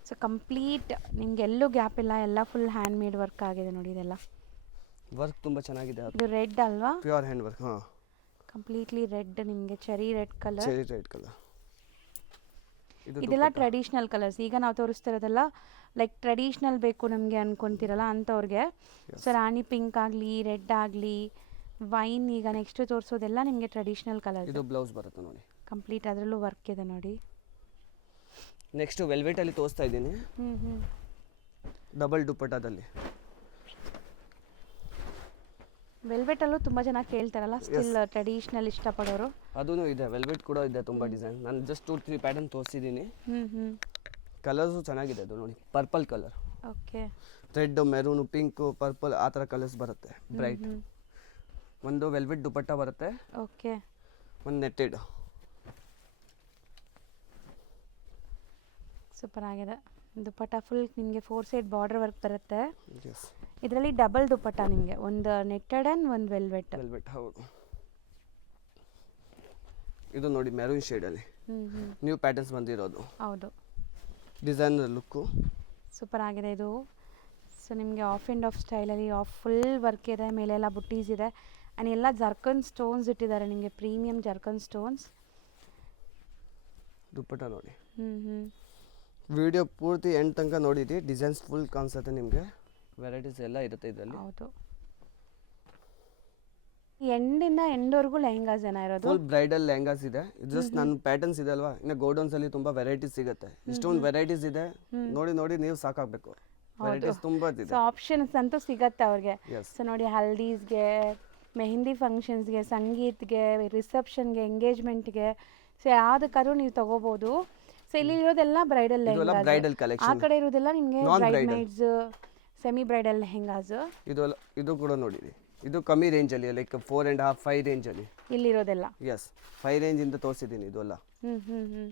ಸೊ ಕಂಪ್ಲೀಟ್ ನಿಮ್ಗೆ ಎಲ್ಲೂ ಗ್ಯಾಪ್ ಇಲ್ಲ, ಎಲ್ಲ ಫುಲ್ ಹ್ಯಾಂಡ್ ಮೇಡ್ ವರ್ಕ್ ಆಗಿದೆ ನೋಡಿ. ಇದೆಲ್ಲ ವರ್ಕ್ ತುಂಬ ಚೆನ್ನಾಗಿದೆ. ಇದು ರೆಡ್ ಅಲ್ವಾ? Pure hand work. ಹಾಂ, ಕಂಪ್ಲೀಟ್ಲಿ ರೆಡ್, ನಿಮಗೆ cherry red colour. Cherry red colour. ಇದೆಲ್ಲ ಟ್ರೆಡಿಷ್ನಲ್ ಕಲರ್ಸ್. ಈಗ ನಾವು ತೋರಿಸ್ತಿರೋದೆಲ್ಲ ಲೈಕ್ ಟ್ರೆಡಿಷ್ನಲ್ ಬೇಕು ನಮಗೆ ಅನ್ಕೊಂತಿರಲ್ಲ ಅಂಥವ್ರಿಗೆ. ಸೊ ರಾಣಿ ಪಿಂಕ್ ಆಗಲಿ, ರೆಡ್ ಆಗಲಿ, ವೈನ್, ಈಗ ನೆಕ್ಸ್ಟ್ ತೋರಿಸೋದೆಲ್ಲ ನಿಮಗೆ ಟ್ರೆಡಿಷ್ನಲ್ ಕಲರ್. ಇದು ಬ್ಲೌಸ್ ಬರುತ್ತೆ ನೋಡಿ, ಕಂಪ್ಲೀಟ್ ಅದರಲ್ಲೂ ವರ್ಕ್ ಇದೆ ನೋಡಿ. ನೆಕ್ಸ್ಟ್ ವೆಲ್ವೆಟ್ ಅಲ್ಲಿ ತೋರಿಸ್ತಾ ಇದ್ದೀನಿ. ಡಬಲ್ ದುಪ್ಪಟ್ಟದಲ್ಲಿ. ವೆಲ್ವೆಟ್ ಅಲ್ಲೂ ತುಂಬಾ ಜನ ಕೇಳ್ತಾರಲ್ಲ, ಸ್ಟಿಲ್ ಟ್ರೆಡಿಷನಲ್ ಇಷ್ಟಪಡೋರು. ಅದೂ ಇದೆ, ವೆಲ್ವೆಟ್ ಕೂಡ ಇದೆ ತುಂಬಾ ಡಿಸೈನ್. ನಾನು ಜಸ್ಟ್ 2-3 ಪ್ಯಾಟರ್ನ್ ತೋರಿಸಿದ್ದೀನಿ. ಕಲರ್ಸು ಚೆನ್ನಾಗಿದೆ. ಅದು ನೋಡಿ, purple colour. Okay. Red, maroon, pink, purple ಆ ಥರ ಕಲರ್ಸ್ ಬರುತ್ತೆ ಬ್ರೈಟ್. ಒಂದು ವೆಲ್ವೆಟ್ ದುಪಟ್ಟ ಬರುತ್ತೆ, ಓಕೆ ಒಂದು ನೆಟ್ಟೆಡ್. ಸೂಪರ್ ಆಗಿದೆ. ದುಪಟ್ಟ ಫುಲ್ ನಿಮಗೆ 4 ಸೈಡ್ ಬಾರ್ಡರ್ ವರ್ಕ್ ಬರುತ್ತೆ. ಎಸ್, ಇದರಲ್ಲಿ ಡಬಲ್ ದುಪಟ್ಟ ನಿಮಗೆ, ಒಂದು ನೆಟ್ಟೆಡ್ ಆ್ಯಂಡ್ ಒಂದು ವೆಲ್ವೆಟ್. ವೆಲ್ವೆಟ್ ಹೌದು. ಇದು ನೋಡಿ ಮೆರೂನ್ ಶೇಡಲ್ಲಿ ಹ್ಞೂ ನ್ಯೂ ಪ್ಯಾಟರ್ನ್ಸ್ ಬಂದಿರೋದು. ಹೌದು, ಡಿಸೈನರ್ ಲುಕ್ಕು. ಸೂಪರ್ ಆಗಿದೆ ಇದು. ಸೊ ನಿಮಗೆ ಆಫ್ ಆ್ಯಂಡ್ ಆಫ್ ಸ್ಟೈಲಲ್ಲಿ ಫುಲ್ ವರ್ಕ್ ಇದೆ, ಮೇಲೆಲ್ಲ ಬುಟ್ಟೀಸ್ ಇದೆ ಆ್ಯಂಡ್ ಎಲ್ಲ ಜರ್ಕನ್ ಸ್ಟೋನ್ಸ್ ಇಟ್ಟಿದ್ದಾರೆ ನಿಮಗೆ, ಪ್ರೀಮಿಯಂ ಜರ್ಕನ್ ಸ್ಟೋನ್ಸ್. ದುಪ್ಪಟ್ಟ ನೋಡಿ. ಹ್ಞೂ ವಿಡಿಯೋ ಪೂರ್ತಿ ಎಂಡ್ ತನಕ ನೋಡಿದ್ರಿ, ಡಿಸೈನ್ಸ್ ಫುಲ್ ಕಾಣಿಸುತ್ತೆ ನಿಮಗೆ, ವೆರೈಟೀಸ್ ಎಲ್ಲ ಇರುತ್ತೆ ಇದರಲ್ಲಿ. ಹೌದು, ಎಂಡಿಂದ ಎಂಡ್ವರೆಗೂ ಲೆಹಂಗಾಸ್ ಏನ ಇರೋದು? ಫುಲ್ ಬ್ರೈಡಲ್ ಲೆಹಂಗಾಸ್ ಇದೆ. ಇದು ಜಸ್ಟ್ ನನ್ನ ಪ್ಯಾಟರ್ನ್ಸ್ ಇದೆ ಅಲ್ವಾ, ಇನ್ನು ಗೋಡೌನ್ಸ್ ಅಲ್ಲಿ ತುಂಬಾ ವೆರೈಟೀಸ್ ಸಿಗುತ್ತೆ. ಇಷ್ಟೊಂದು ವೆರೈಟೀಸ್ ಇದೆ, ನೋಡಿ ನೀವು ಸಾಕಾಗಬೇಕು. ವೆರೈಟೀಸ್ ತುಂಬಾ ಇದೆ. ಸೊ ಆಪ್ಷನ್ಸ್ ಅಂತೂ ಸಿಗತ್ತೆ ಅವ್ರಿಗೆ. Yes. ಸೊ ನೋಡಿ, ಹಲ್ದೀಸ್ಗೆ, ಮೆಹಂದಿ ಫಂಕ್ಷನ್ಸ್ಗೆ, ಸಂಗೀತ್ಗೆ, ರಿಸೆಪ್ಷನ್ಗೆ, ಎಂಗೇಜ್ಮೆಂಟ್ಗೆ, ಸೊ ಯಾವುದಕ್ಕಾದ್ರೂ ನೀವು ತಗೋಬಹುದು. ಸೊ ಇಲ್ಲಿ ಇರೋದೆಲ್ಲ ಬ್ರೈಡಲ್ ಇದೆಲ್ಲ ಲೆಹಂಗಾಸ್, ಬ್ರೈಡಲ್ ಆ ಕಲೆಕ್ಷನ್. ಕಡೆ ಇರೋದೆಲ್ಲ ನಿಮಗೆ Non-bridal. Bride maids, semi bridal lehengas. ಇದು ಕೂಡ ನೋಡಿರಿ, ಇದು ಕಮ್ಮಿ ರೇಂಜ್ ಅಲ್ಲಿ, ಲೈಕ್ 4.5 5 ರೇಂಜ್ ಅಲ್ಲಿ. ಇಲ್ಲಿರೋದೆಲ್ಲ ಎಸ್, 5 ರೇಂಜ್ ಇಂದ ತೋರಿಸಿದ್ದೀನಿ ಇದು ಎಲ್ಲ. ಹ್ಮ್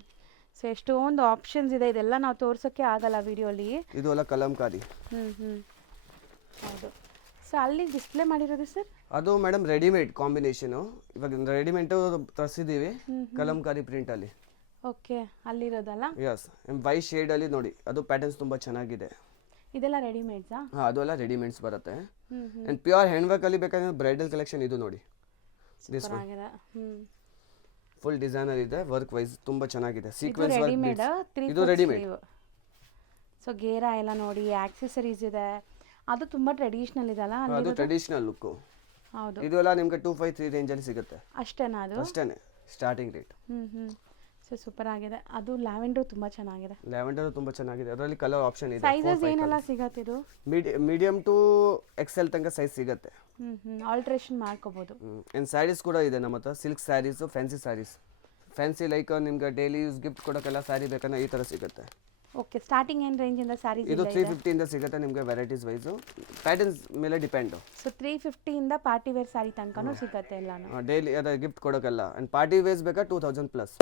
ಸೊ ಎಷ್ಟೊಂದು ಆಪ್ಷನ್ಸ್ ಇದೆ, ಇದೆಲ್ಲ ನಾವು ತೋರ್ಸೋಕ್ಕೆ ಆಗಲ್ಲ ವಿಡಿಯೋಲಿ. ಇದು ಎಲ್ಲ ಕಲಂಕಾರಿ. ಹೌದು. ಸೊ ಅಲ್ಲಿ ಡಿಸ್ಪ್ಲೇ ಮಾಡಿರೋದು ಸರ್, ಅದು ಮೇಡಮ್ ರೆಡಿಮೇಡ್ ಕಾಂಬಿನೇಷನು. ಇವಾಗ ರೆಡಿಮೇಡ್ ತರಿಸಿದ್ದೀವಿ ಕಲಂಕಾರಿ ಪ್ರಿಂಟ್ ಅಲ್ಲಿ. ಓಕೆ, ಅಲ್ಲಿರೋದಲ್ಲ. ಎಸ್, ವೈಟ್ ಶೇಡ್ ಅಲ್ಲಿ ನೋಡಿ, ಅದು ಪ್ಯಾಟರ್ನ್ಸ್ ತುಂಬಾ ಚೆನ್ನಾಗಿದೆ. ಇದೆಲ್ಲ ರೆಡಿಮೇಡ್ಸಾ? ಹಾಂ, ಅದು ಎಲ್ಲ ರೆಡಿಮೇಡ್ಸ್ ಬರುತ್ತೆ. ಆ್ಯಂಡ್ ಪ್ಯೂರ್ ಹ್ಯಾಂಡ್ ವರ್ಕ್ ಅಲ್ಲಿ ಬೇಕಾದ್ರೆ ಬ್ರೈಡಲ್ ಕಲೆಕ್ಷನ್ ಇದು ನೋಡಿ. ದಿಸ್ ಒನ್ ಫುಲ್ ಡಿಸೈನರ್ ಇದೆ, ವರ್ಕ್ ವೈಸ್ ತುಂಬಾ ಚೆನ್ನಾಗಿದೆ. ಸೀಕ್ವೆನ್ಸ್ ರೆಡಿಮೇಡ್, ವರ್ಕ್ ಇದು ರೆಡಿಮೇಡ್. ಸೊ ಗೇರಾ ಎಲ್ಲ ನೋಡಿ, ಆಕ್ಸೆಸರೀಸ್ ಇದೆ, ಅದು ತುಂಬಾ ಟ್ರೆಡಿಷನಲ್ ಇದೆಲ್ಲ. ಅದು ಟ್ರೆಡಿಷನಲ್ ಲುಕ್. ಹೌದು, ಇದು ಎಲ್ಲ ನಿಮಗೆ 253 ರೇಂಜ್ ಅಲ್ಲಿ ಸಿಗುತ್ತೆ. ಅಷ್ಟೇನಾ ಅದು? ಅಷ್ಟೇನೆ ಸ್ಟಾರ್ಟಿಂಗ್ ರೇಟ್. ಸೊ ಸೂಪರ್ ಆಗಿದೆ. ಅದು ಲ್ಯಾವೆಂಡರ್ ತುಂಬಾ ಚೆನ್ನಾಗಿದೆ. ಲ್ಯಾವೆಂಡರ್ ತುಂಬಾ ಚೆನ್ನಾಗಿದೆ, ಅದರಲ್ಲಿ ಕಲರ್ ಆಪ್ಷನ್ ಇದೆ. ಸೈಜಸ್ ಏನೆಲ್ಲ ಸಿಗತ್ತೆ ಇದು? ಮೀಡಿಯಂ ಟು ಎಕ್ಸೆಲ್ ತನಕ ಸೈಜ್ ಸಿಗುತ್ತೆ. ಆಲ್ಟ್ರೇಷನ್ ಮಾಡ್ಕೋಬಹುದು. ಆ್ಯಂಡ್ ಸ್ಯಾರೀಸ್ ಕೂಡ ಇದೆ ನಮ್ಮ ಹತ್ರ, silk saris, fancy saris. Fancy like ನಿಮ್ಗೆ ಡೈಲಿ ಯೂಸ್ ಗಿಫ್ಟ್ ಕೊಡೋಕ್ಕೆಲ್ಲ ಸ್ಯಾರಿ ಬೇಕಂದ್ರೆ ಈ ಥರ ಸಿಗುತ್ತೆ. ಓಕೆ, ಸ್ಟಾರ್ಟಿಂಗ್ ಏನು ರೇಂಜಿಂದ ಸ್ಯಾರೀಸ್ ಇದು 350 ಇಂದ ಸಿಗುತ್ತೆ ನಿಮಗೆ, ವೆರೈಟೀಸ್ ವೈಸು, ಪ್ಯಾಟರ್ನ್ಸ್ ಮೇಲೆ ಡಿಪೆಂಡು. ಸೊ 350 ಇಂದ ಪಾರ್ಟಿ ವೇರ್ ಸ್ಯಾರಿ ತನಕನೂ ಸಿಗುತ್ತೆ ಎಲ್ಲಾನು. ಡೈಲಿ ಅದೇ ಗಿಫ್ಟ್ ಕೊಡೋಕ್ಕೆಲ್ಲ. ಆ್ಯಂಡ್ ಪಾರ್ಟಿ ವೇರ್ಸ್ ಬೇಕಾ 2000 plus.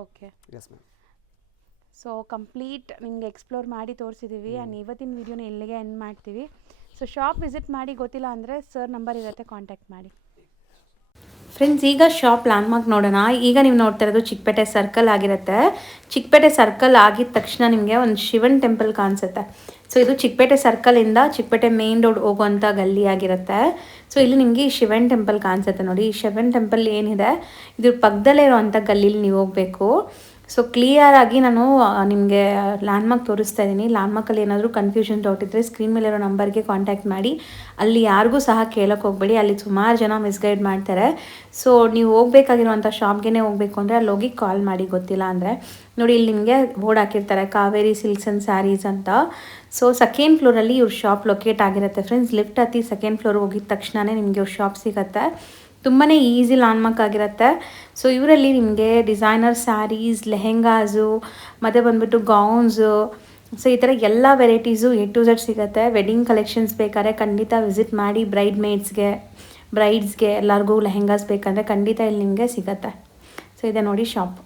Okay, yes ma'am. So complete ನಿಮಗೆ ಎಕ್ಸ್ಪ್ಲೋರ್ ಮಾಡಿ ತೋರಿಸಿದ್ದೀವಿ. ಆ್ಯಂಡ್ ಇವತ್ತಿನ ವಿಡಿಯೋನ ಇಲ್ಲಿಗೆ ಎಂಡ್ ಮಾಡ್ತೀವಿ. ಸೊ ಶಾಪ್ ವಿಸಿಟ್ ಮಾಡಿ, ಗೊತ್ತಿಲ್ಲ ಅಂದರೆ ಸರ್ ನಂಬರ್ ಇರುತ್ತೆ, ಕಾಂಟ್ಯಾಕ್ಟ್ ಮಾಡಿ. ಫ್ರೆಂಡ್ಸ್, ಈಗ ಶಾಪ್ ಲ್ಯಾಂಡ್ಮಾರ್ಕ್ ನೋಡೋಣ. ಈಗ ನೀವು ನೋಡ್ತಾ ಇರೋದು ಚಿಕ್ಕಪೇಟೆ ಸರ್ಕಲ್ ಆಗಿರುತ್ತೆ. ಚಿಕ್ಕಪೇಟೆ ಸರ್ಕಲ್ ಆಗಿದ ತಕ್ಷಣ ನಿಮಗೆ ಒಂದು ಶಿವನ್ ಟೆಂಪಲ್ ಕಾಣಿಸುತ್ತೆ. ಸೊ ಇದು ಚಿಕ್ಕಪೇಟೆ ಸರ್ಕಲಿಂದ ಚಿಕ್ಕಪೇಟೆ ಮೇನ್ ರೋಡ್ ಹೋಗುವಂಥ ಗಲ್ಲಿ ಆಗಿರುತ್ತೆ. ಸೊ ಇಲ್ಲಿ ನಿಮಗೆ ಈ ಶಿವನ್ ಟೆಂಪಲ್ ಕಾಣಿಸುತ್ತೆ ನೋಡಿ. ಈ ಶಿವನ್ ಟೆಂಪಲ್ ಏನಿದೆ, ಇದ್ರ ಪಕ್ಕದಲ್ಲೇ ಇರೋವಂಥ ಗಲ್ಲೀಲಿ ನೀವು ಹೋಗಬೇಕು. ಸೊ ಕ್ಲಿಯರಾಗಿ ನಾನು ನಿಮಗೆ ಲ್ಯಾಂಡ್ಮಾರ್ಕ್ ತೋರಿಸ್ತಾ ಇದ್ದೀನಿ. ಲ್ಯಾಂಡ್ಮಾರ್ಕಲ್ಲಿ ಏನಾದರೂ ಕನ್ಫ್ಯೂಷನ್ ಡೌಟ್ ಇದ್ದರೆ ಸ್ಕ್ರೀನ್ ಮೇಲಿರೋ ನಂಬರ್ಗೆ ಕಾಂಟ್ಯಾಕ್ಟ್ ಮಾಡಿ. ಅಲ್ಲಿ ಯಾರಿಗೂ ಸಹ ಕೇಳೋಕ್ಕೆ ಹೋಗಬೇಡಿ, ಅಲ್ಲಿ ಸುಮಾರು ಜನ ಮಿಸ್ಗೈಡ್ ಮಾಡ್ತಾರೆ. ಸೊ ನೀವು ಹೋಗ್ಬೇಕಾಗಿರುವಂಥ ಶಾಪ್ಗೆ ಹೋಗಬೇಕು ಅಂದರೆ ಅಲ್ಲಿ ಹೋಗಿ ಕಾಲ್ ಮಾಡಿ, ಗೊತ್ತಿಲ್ಲ ಅಂದರೆ. ನೋಡಿ, ಇಲ್ಲಿ ನಿಮಗೆ ಬೋರ್ಡ್ ಹಾಕಿರ್ತಾರೆ, ಕಾವೇರಿ ಸಿಲ್ಕ್ಸ್ ಆ್ಯಂಡ್ ಸ್ಯಾರೀಸ್ ಅಂತ. ಸೊ ಸೆಕೆಂಡ್ ಫ್ಲೋರಲ್ಲಿ ಇವ್ರ ಶಾಪ್ ಲೊಕೇಟ್ ಆಗಿರುತ್ತೆ ಫ್ರೆಂಡ್ಸ್. ಲಿಫ್ಟ್ ಹತ್ತಿ ಸೆಕೆಂಡ್ ಫ್ಲೋರ್ ಹೋಗಿದ ತಕ್ಷಣವೇ ನಿಮಗೆ ಇವ್ರ ಶಾಪ್ ಸಿಗುತ್ತೆ. ತುಂಬಾ ಈಸಿ ಲ್ಯಾಂಡ್ಮಾರ್ಕ್ ಆಗಿರುತ್ತೆ. ಸೊ ಇವರಲ್ಲಿ ನಿಮಗೆ ಡಿಸೈನರ್ ಸ್ಯಾರೀಸ್, ಲೆಹೆಂಗಾಸು, ಮತ್ತು ಬಂದುಬಿಟ್ಟು ಗೌನ್ಸು, ಸೊ ಈ ಥರ ಎಲ್ಲ ವೆರೈಟೀಸು A to Z ಸಿಗುತ್ತೆ. ವೆಡ್ಡಿಂಗ್ ಕಲೆಕ್ಷನ್ಸ್ ಬೇಕಾದ್ರೆ ಖಂಡಿತ ವಿಸಿಟ್ ಮಾಡಿ. ಬ್ರೈಡ್ಸ್ಗೆ ಎಲ್ಲರಿಗೂ ಲೆಹೆಂಗಾಸ್ ಬೇಕಂದರೆ ಖಂಡಿತ ಇಲ್ಲಿ ನಿಮಗೆ ಸಿಗುತ್ತೆ. ಸೊ ಇದೆ ನೋಡಿ ಶಾಪ್.